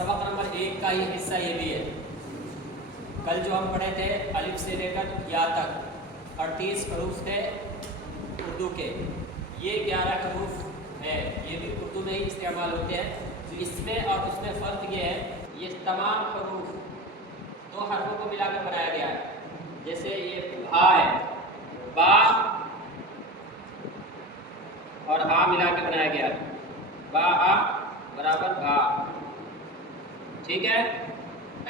सबक नंबर 1 का ही हिस्सा ये भी है। कल जो हम पढ़े थे अलिफ से लेकर या तक 38 हरूफ थे उर्दू के, ये 11 हरूफ है, ये भी उर्दू में ही इस्तेमाल होते हैं। तो इसमें और उसमें फ़र्क ये है, ये तमाम हरूफ 2 हरफों को मिलाकर बनाया गया है। जैसे ये भा है, बा और हा मिला के बनाया गया है, बा हा बराबर भा, ठीक है।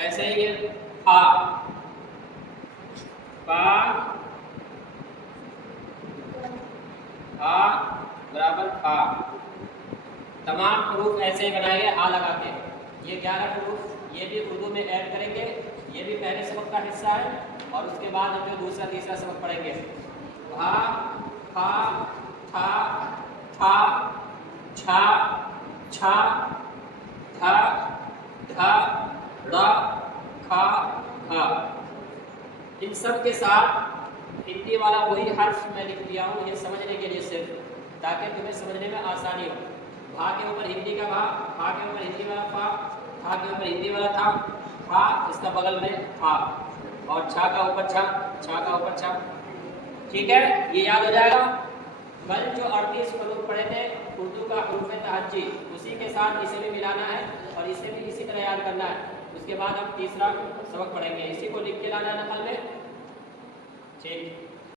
ऐसे ही ये फा, पा हा बराबर फा, तमाम हरूफ ऐसे ही बनाए गए हा लगा के। ये 11 हरूफ ये भी उर्दू में ऐड करेंगे, ये भी पहले सबक का हिस्सा है। और उसके बाद हम जो दूसरा तीसरा सबक पढ़ेंगे, भा फा था था छा छा धा धा रा खा खा। इन सब के साथ हिंदी वाला वही हर्फ मैं लिख दिया हूँ, ये समझने के लिए सिर्फ, ताकि तुम्हें समझने में आसानी हो। भा के ऊपर हिंदी का भा, फा के ऊपर हिंदी वाला फा, था के ऊपर हिंदी वाला था, था इसका बगल में था, और छा का ऊपर छा, छा का ऊपर छा, ठीक है। ये याद हो जाएगा। कल जो 38 हरूफ पढ़े थे उर्दू का हरूफ तहज्जी, उसी के साथ इसे भी मिलाना है और इसे भी इसी तरह याद करना है। उसके बाद हम तीसरा सबक पढ़ेंगे, इसी को लिख के लाना नकल में, ठीक।